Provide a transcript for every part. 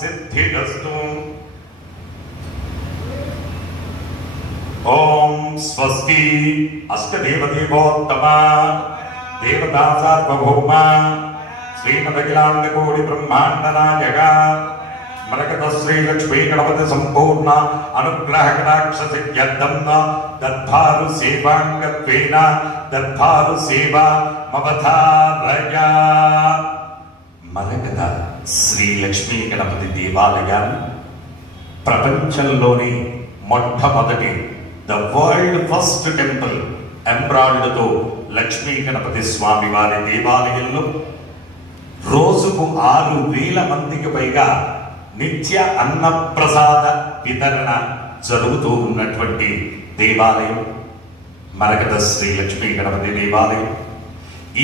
సిద్ధిరస్తు. ఓం స్వస్తి. అష్టదేవదేవోత్తమ దేవతా సార్వభౌమ శ్రీమదఖిలాండకోటి బ్రహ్మాండ నాయక మరకత శ్రీ లక్ష్మీ గణపతి సంపూర్ణ అనుగ్రహ కటాక్ష సిద్ధ్యర్థం దద్భారు సేవాంగత్వేన దద్భారు సేవా మవధారయ. మరకత శ్రీ లక్ష్మీ గణపతి దేవాలయాన్ని ప్రపంచంలోని మొట్టమొదటి ద వరల్డ్ ఫస్ట్ టెంపుల్ ఎంబ్రాయిడరీతో లక్ష్మీ గణపతి స్వామి వారి దేవాలయంలో రోజుకు 6,000 మందికి పైగా నిత్య అన్నప్రసాద వితరణ జరుగుతూ ఉన్నటువంటి దేవాలయం మరకత శ్రీ లక్ష్మీ గణపతి దేవాలయం.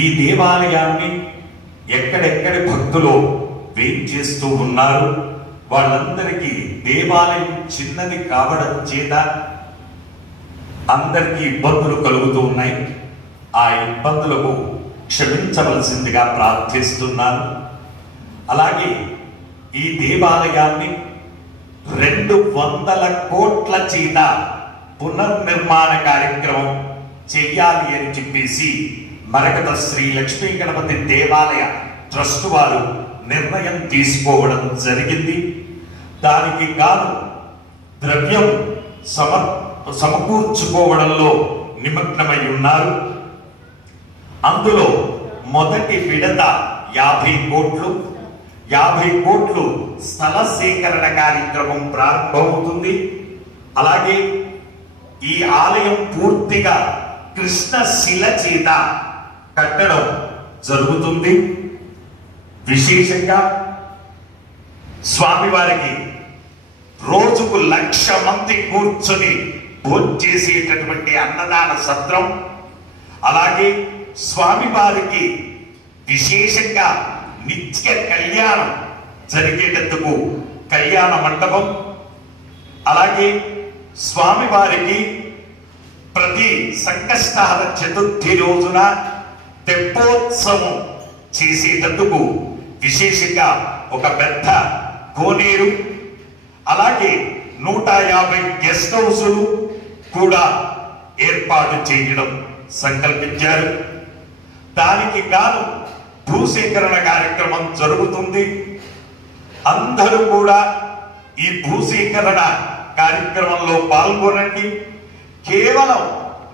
ఈ దేవాలయాన్ని ఎక్కడెక్కడి భక్తులు వేయించేస్తూ ఉన్నారు. వాళ్ళందరికీ దేవాలయం చిన్నది కావడం చేత అందరికీ ఇబ్బందులు కలుగుతూ ఉన్నాయి. ఆ ఇబ్బందులకు క్షమించవలసిందిగా ప్రార్థిస్తున్నాను. అలాగే ఈ దేవాలయాన్ని 200 కోట్ల చేత పునర్నిర్మాణ కార్యక్రమం చెయ్యాలి అని చెప్పేసి మరకత శ్రీ లక్ష్మీ గణపతి దేవాలయ ట్రస్ట్ వారు నిర్ణయం తీసుకోవడం జరిగింది. దానికి గాను ద్రవ్యం సమకూర్చుకోవడంలో నిమగ్నమై ఉన్నారు. అందులో మొదటి విడత 50 కోట్లు 50 కోట్లు స్థల సేకరణ కార్యక్రమం ప్రారంభమవుతుంది. అలాగే ఈ ఆలయం పూర్తిగా కృష్ణశిల చేత కట్టడం జరుగుతుంది. విశేషంగా స్వామివారికి రోజుకు 1,00,000 మంది కూర్చొని భోంచేసేటటువంటి అన్నదాన సత్రం, అలాగే స్వామివారికి విశేషంగా నిత్య కళ్యాణం జరిగేటందుకు కళ్యాణ మండపం, అలాగే స్వామివారికి ప్రతి సంకష్టహర చతుర్థి రోజున తెప్పోత్సవం చేసేటందుకు విశేషంగా ఒక పెద్ద కోనేరు, అలాగే 150 గెస్ట్ హౌసులు కూడా ఏర్పాటు చేయడం సంకల్పించారు. దానికి గాను భూసేకరణ కార్యక్రమం జరుగుతుంది. అందరూ కూడా ఈ భూసేకరణ కార్యక్రమంలో పాల్గొనండి. కేవలం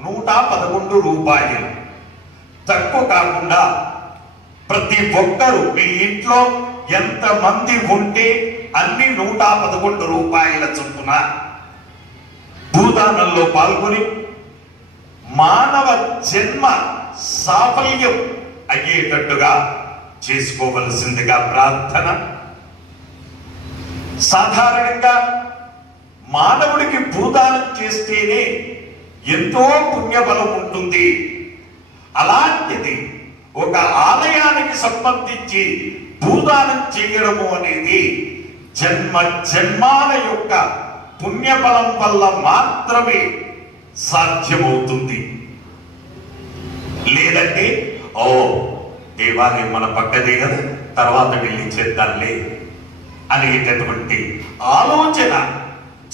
111 రూపాయలు, తక్కువ కాకుండా ప్రతి ఒక్కరూ మీ ఇంట్లో ఎంతమంది ఉంటే అన్ని 111 రూపాయల చొప్పున భూదానంలో పాల్గొని మానవ జన్మ సాఫల్యం అయ్యేటట్టుగా చేసుకోవలసిందిగా ప్రార్థన. సాధారణంగా మానవుడికి భూదానం చేస్తేనే ఎంతో పుణ్యబలం ఉంటుంది. అలాంటిది ఒక ఆలయానికి సంబంధించి భూదానం చేయడము అనేది జన్మ జన్మాల యొక్క పుణ్యబలం వల్ల మాత్రమే సాధ్యమవుతుంది. లేదంటే ఓ దేవాలయం మన పక్కదే కదా, తర్వాత వెళ్ళి చేద్దాంలే అనేటటువంటి ఆలోచన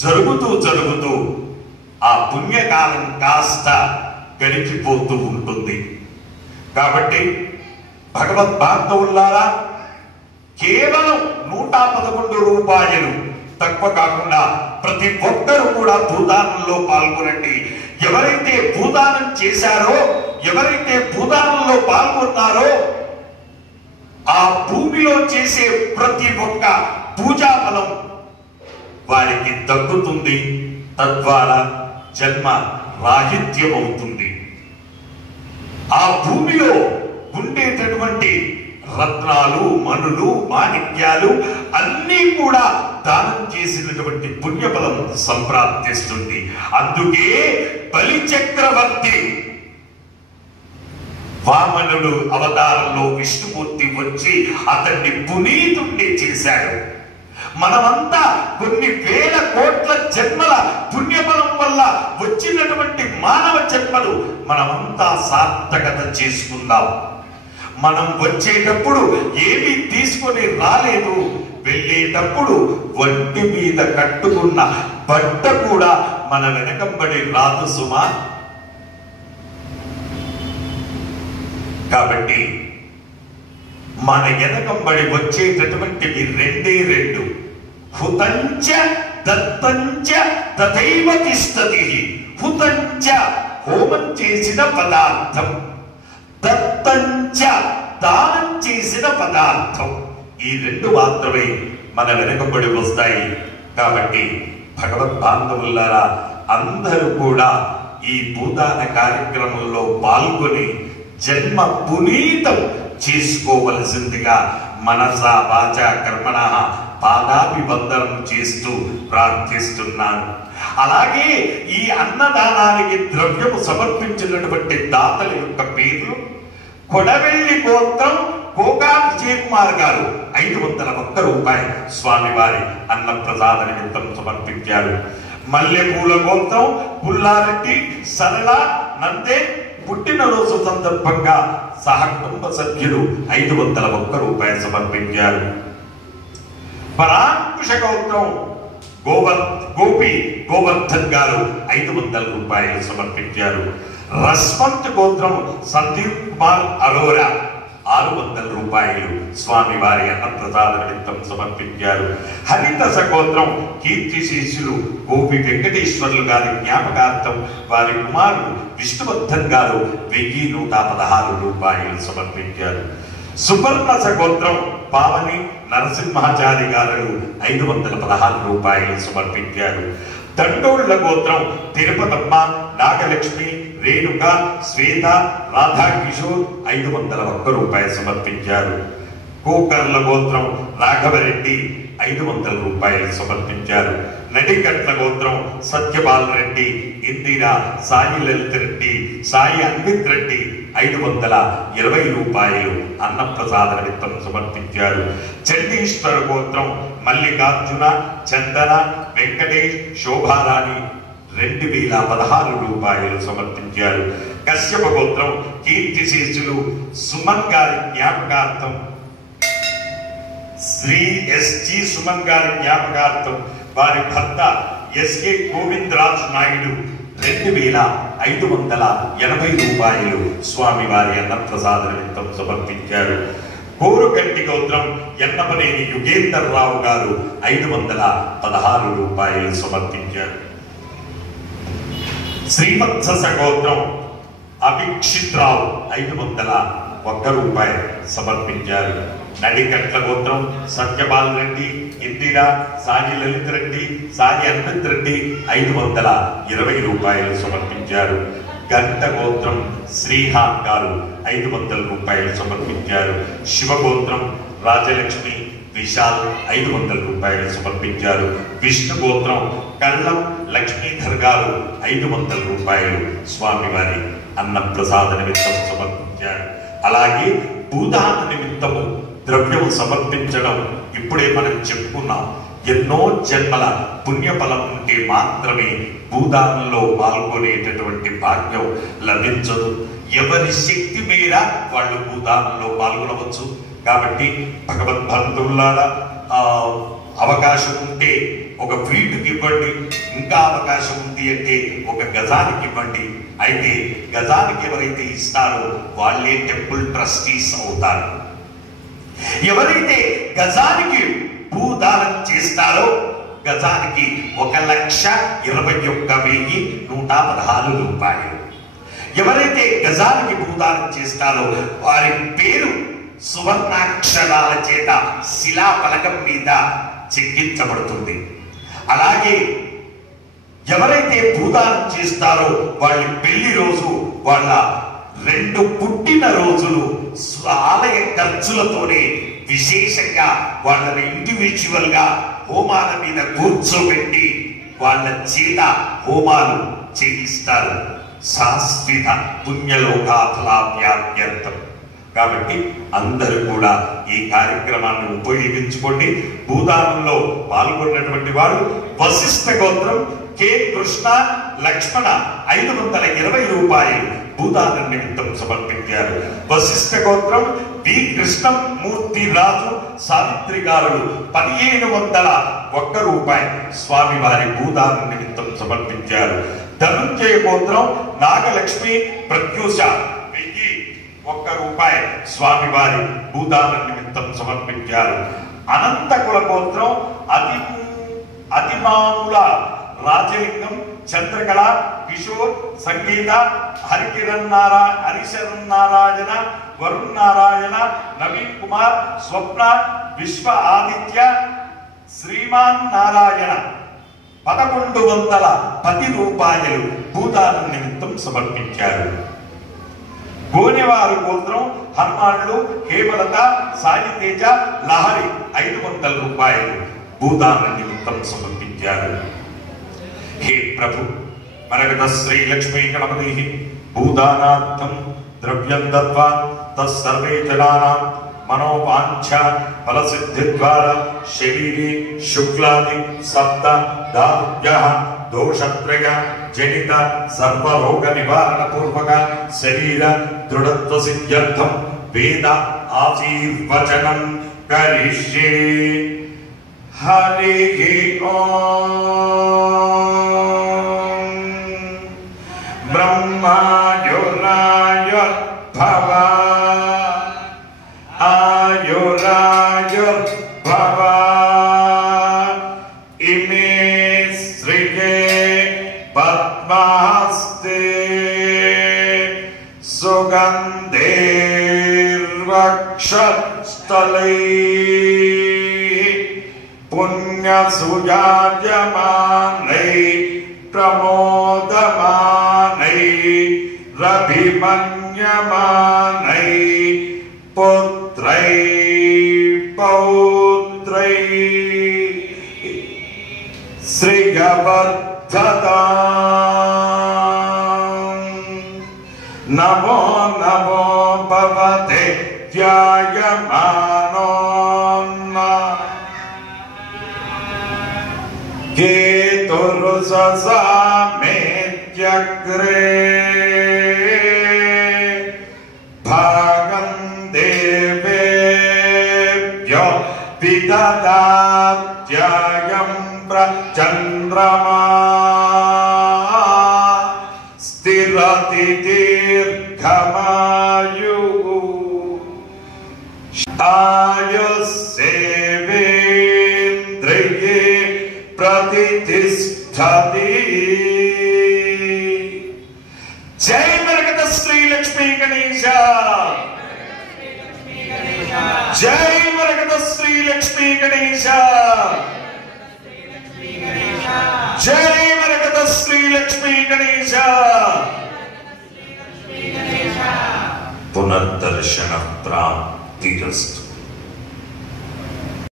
జరుగుతూ జరుగుతూ ఆ పుణ్యకాలం కాస్త గడిచిపోతూ ఉంటుంది. కాబట్టి భగవద్భాగవులారా, కేవలం 111 రూపాయలు తక్కువ కాకుండా ప్రతి ఒక్కరూ కూడా భూదానంలో పాల్గొనండి. ఎవరైతే భూదానం చేశారో, ఎవరైతే భూదానంలో పాల్గొన్నారో ఆ భూమిలో చేసే ప్రతి ఒక్క పూజా ఫలం వారికి దక్కుతుంది. తద్వారా జన్మ రాహిత్యం అవుతుంది. ఆ భూమిలో ఉండేటటువంటి రత్నాలు, మణులు, మాణిక్యాలు అన్నీ కూడా దానం చేసినటువంటి పుణ్యఫలం సంప్రాప్తిస్తుంది. అందుకే బలి చక్రవర్తి వామనుడు అవతారంలో విష్ణుమూర్తి వచ్చి అతన్ని పునీతుణ్ణి చేశాడు. మనమంతా కొన్ని వేల కోట్ల జన్మల పుణ్యఫలం వల్ల వచ్చినటువంటి మానవ జన్మలు మనమంతా సార్థకత చేసుకుందాం. మనం వచ్చేటప్పుడు ఏమీ తీసుకొని రాలేదు, వెళ్ళేటప్పుడు ఒంటి మీద కట్టుకున్న బట్ట కూడా మన వెనకంబడి రాదు సుమా. కాబట్టి మన వెనకంబడి వచ్చేటటువంటివి రెండే రెండు. హుతంచ దత్తంచ తథైవ తిష్టతి. హుతంచ హోమం చేసిన పదార్థం, దత్తంచ దానం చేసిన పదార్థం. ఈ రెండు మాత్రమే మన వెనకబడి వస్తాయి. కాబట్టి భగవద్ బాంధవులారా, అందరూ కూడా ఈ భూదాన కార్యక్రమంలో పాల్గొని జన్మ పునీతం చేసుకోవలసిందిగా మనసా వాచ కర్మణ పాదాభివందనం చేస్తూ ప్రార్థిస్తున్నాను. అలాగే ఈ అన్నదానానికి ద్రవ్యము సమర్పించినటువంటి దాతల యొక్క పేర్లు: కొడవెల్లి గోత్రం కోకా విజయకుమార్ గారు 501 రూపాయలు స్వామివారి అన్నప్రసాద నిమిత్తం సమర్పించారు. మల్లెపూల గోత్రం పుల్లారెడ్డి సరళ నందే పుట్టినరోజు సందర్భంగా సహకుటుంబ సభ్యులు 501 రూపాయలు సమర్పించారు. పరాంకుశ గోత్రం గోపి గోవర్ధన్ గారు 500 రూపాయలు సమర్పించారు. రస్వంత్ గోత్రం సందీప్ కుమార్ అరోరా 600 రూపాయలు స్వామివారి అన్నప్రసాద నిమిత్తం సమర్పించారు. హరిదశ గోత్రం కీర్తి శిష్యులు గోపి వెంకటేశ్వర్లు గారి జ్ఞాపకార్థం వారి కుమారుడు విష్ణువర్ధన్ గారు 1116 రూపాయలు సమర్పించారు. సుపర్ణస గోత్రం పావని నరసింహాచారి గారు 516 రూపాయలు సమర్పించారు. దండోళ్ల గోత్రం తిరుపతమ్మ, నాగలక్ష్మి, రేణుక, శ్వేత, రాధాకిషోర్ 501 రూపాయలు సమర్పించారు. కోకర్ల గోత్రం రాఘవరెడ్డి 500 రూపాయలు సమర్పించారు. నడికట్ల గోత్రం సత్యపాల్ రెడ్డి, ఇందిరా, సాయి లలిత్ రెడ్డి, సాయి అన్విత్ రెడ్డి 520 రూపాయలు అన్నప్రసాద నిమిత్తం సమర్పించారు. చండీశ్వర గోత్రం మల్లికార్జున, చందన, వెంకటేష్, శోభారాణి 2016 రూపాయలు సమర్పించారు. కశ్యప గోత్రం కీర్తి శిష్యులు సుమన్ గారి జ్ఞాపకార్థం శ్రీ ఎస్జి సుమన్ గారి జ్ఞాపకార్థం వారి భర్త ఎస్కే గోవిందరాజు నాయుడు 2580 రూపాయలు స్వామివారి అన్నప్రసాద నిమిత్తం సమర్పించారు. కోరుగంటి గోత్రం ఎన్నపనేని యుగేందర్ రావు గారు 516 రూపాయలు సమర్పించారు. శ్రీవత్స గోత్రం అభిక్షిత్ రావు 501 రూపాయలు సమర్పించారు. నడికట్ల గోత్రం సత్యపాల్ రెడ్డి, ఇందిరా, సాయి లలిత్ రెడ్డి, సాయి అన్విత్ రెడ్డి 520 రూపాయలు సమర్పించారు. గంట గోత్రం శ్రీహాన్ గారు 500 రూపాయలు సమర్పించారు. శివగోత్రం రాజలక్ష్మి, విశాల్ 500 రూపాయలు సమర్పించారు. విష్ణు గోత్రం కళ్ళం లక్ష్మీధర్ గారు 500 రూపాయలు స్వామివారి అన్నప్రసాద నిమిత్తం సమర్పించారు. అలాగే భూదాన నిమిత్తము ద్రవ్యం సమర్పించడం ఇప్పుడే మనం చెప్పుకున్నాం. ఎన్నో జన్మల పుణ్యఫలం ఉంటే మాత్రమే భూదానంలో పాల్గొనేటటువంటి భాగ్యం లభించదు. ఎవరి శక్తి మేర వాళ్ళు భూదానంలో పాల్గొనవచ్చు. కాబట్టి భగవద్బంధువులారా, అవకాశం ఉంటే ఒక ఫీటుకి ఇవ్వండి, ఇంకా అవకాశం ఉంది అంటే ఒక గజానికి ఇవ్వండి. అయితే గజానికి ఎవరైతే ఇస్తారో వాళ్ళే టెంపుల్ ట్రస్టీస్ అవుతారు. ఎవరైతే గజానికి భూదానం చేస్తారో గజానికి 1,21,116 రూపాయలు. ఎవరైతే గజానికి భూదానం చేస్తారో వారి పేరు సువర్ణాక్షరాల చేత శిలాఫలకం మీద చెక్కించబడుతుంది. అలాగే ఎవరైతే భూదానం చేస్తారో వాళ్ళ పెళ్లి రోజు, వాళ్ళ 2 పుట్టిన రోజులు ఆలయ ఖర్చులతోనే విశేషంగా వాళ్ళని ఇండివిజువల్ గా హోమాల మీద కూర్చోబెట్టి వాళ్ళ చేత హోమాలు చేయిస్తారు. శాశ్వత పుణ్యలోకాఫలాభ్యార్థం. కాబట్టి అందరూ కూడా ఈ కార్యక్రమాన్ని ఉపయోగించుకోండి. భూదానంలో పాల్గొన్నటువంటి వారు వశిష్ఠ గోత్రం కె కృష్ణ లక్ష్మణ 520 రూపాయలు భూదానం నిమిత్తం సమర్పించారు. వశిష్ఠ గోత్రం వి కృష్ణమూర్తి రాజు సావిత్రి గారు 1501 రూపాయి స్వామి వారి భూదాన నిమిత్తం సమర్పించారు. ధనుంజయ గోత్రం నాగలక్ష్మి ప్రత్యూష 1001 రూపాయి స్వామి వారి భూదాన నిమిత్తం సమర్పించారు. అనంతకుల గోత్రం అతిమానుల రాజలింగం చంద్రకళ కిషోర్ సంగీత హరిశరణ్ నారాయణ వరుణ్ నారాయణ నవీన్ కుమార్ స్వప్న విశ్వ ఆదిత్య శ్రీమాన్ నారాయణ 1110 రూపాయలు భూదానం నిమిత్తం సమర్పించారు. గోనెవారు గోత్రం హనుమాన్లు హేమలత సాయి తేజ లహరి 500 రూపాయలు భూదాన నిమిత్తం సమర్పించారు. హే ప్రభు మరగత శ్రీ లక్ష్మీ గణపతి భూదానార్థం ద్రవ్యం దత్వా తస్సర్వే జనానాం మనోవాంఛ ఫలసిద్ధి ద్వారా శరీరే శుక్లాది సప్త దారుభ్యః దోషత్రయ జనిత సర్వరోగ నివారణ పూర్వక శరీర దృఢత్వ సిద్ధ్యర్థం వేద ఆశీర్వచనం కరిష్యే. హరి ఓం. బ్రహ్మాయురాయుర్భవ ఆయురాయుర్భవ ఇమే శ్రియే పద్మాస్తే సుగంధేర్వక్షస్థలై పుణ్యసుయాయమానై ప్రమోదమానై రభిమన్యమానై పుత్రై పౌత్రై శ్రియవర్ధతాం. నమో నమో భవతే ధ్యాయమానో కేతురుససామేత్యగ్రే భాగం దేవేభ్యో విదదాత్యయం ప్రచంద్రమా స్థిరతి దీర్ఘమాయు ఆయుస్సేవేంద్రియే ప్రతిష్ఠతి. జై మరకత శ్రీ లక్ష్మీ గణేశ. జై మరకత శ్రీ లక్ష్మీ గణేశ. జై మరకత శ్రీ లక్ష్మీ గణేశ. పునర్దర్శన ప్రాప్తిరస్తు.